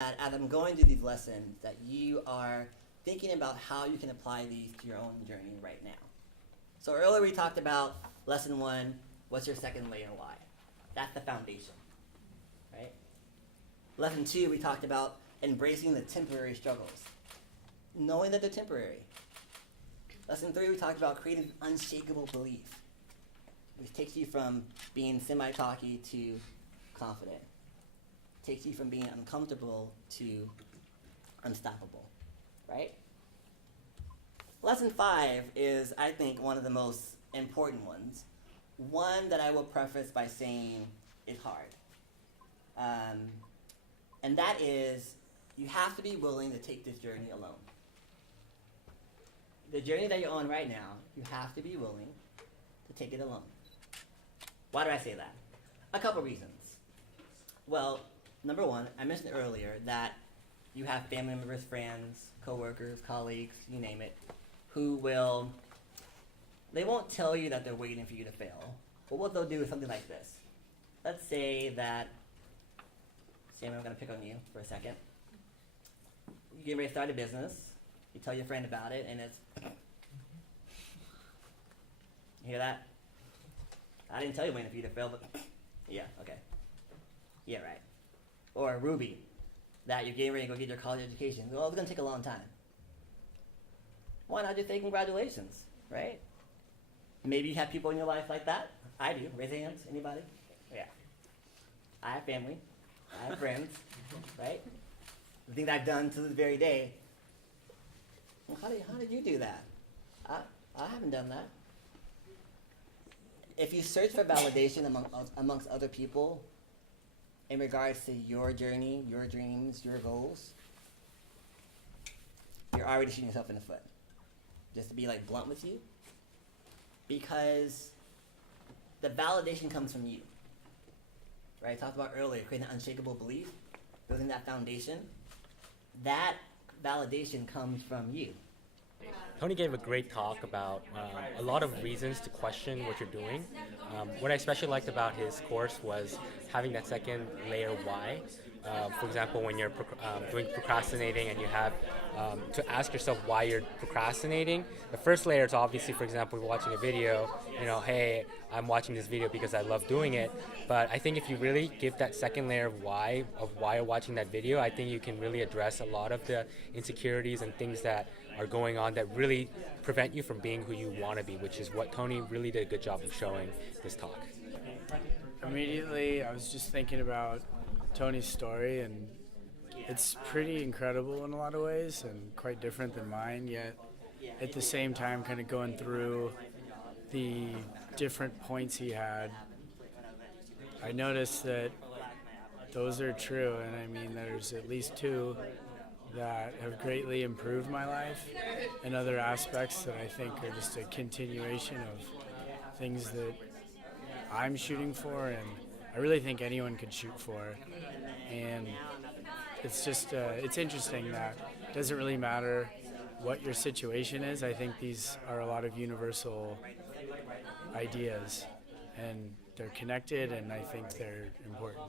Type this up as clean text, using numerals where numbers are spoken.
that as I'm going through these lessons, that you are thinking about how you can apply these to your own journey right now. So earlier we talked about lesson 1, what's your second layer why? That's the foundation, right? Lesson 2, we talked about embracing the temporary struggles, knowing that they're temporary. Lesson 3, we talked about creating unshakable belief, which takes you from being semi-cocky to confident. Takes you from being uncomfortable to unstoppable, right? Lesson 5 is, I think, one of the most important ones. One that I will preface by saying is hard. And that is, you have to be willing to take this journey alone. The journey that you're on right now, you have to be willing to take it alone. Why do I say that? A couple reasons. Well, number one, I mentioned earlier that you have family members, friends, coworkers, colleagues, you name it, who they won't tell you that they're waiting for you to fail. But what they'll do is something like this. Let's say that, Sam, I'm going to pick on you for a second. You get ready to start a business. You tell your friend about it, and it's... You hear that? I didn't tell you waiting for you to fail, but... Yeah, okay. Yeah, right. Or Ruby, that you're getting ready to go get your college education. Well, it's going to take a long time. Why not just say congratulations, right? Maybe you have people in your life like that. I do. Raise hands. Anybody? Yeah. I have family. I have friends, right? The things I've done to this very day. Well, how did you do that? I haven't done that. If you search for validation amongst other people in regards to your journey, your dreams, your goals, you're already shooting yourself in the foot. Just to be like blunt with you. Because the validation comes from you. Right? I talked about earlier, creating an unshakable belief, building that foundation. That validation comes from you. Tony gave a great talk about a lot of reasons to question what you're doing. What I especially liked about his course was having that second layer why. For example, when you're doing procrastinating and you have to ask yourself why you're procrastinating. The first layer is obviously, for example, you're watching a video, hey, I'm watching this video because I love doing it. But I think if you really give that second layer of why you're watching that video, I think you can really address a lot of the insecurities and things that are going on that really prevent you from being who you want to be, which is what Tony really did a good job of showing this talk. Immediately, I was just thinking about Tony's story, and it's pretty incredible in a lot of ways and quite different than mine, yet at the same time kind of going through the different points he had, I noticed that those are true, and I mean there's at least 2 that have greatly improved my life, and other aspects that I think are just a continuation of things that I'm shooting for, and I really think anyone could shoot for. And it's just, it's interesting that it doesn't really matter what your situation is. I think these are a lot of universal ideas, and they're connected, and I think they're important.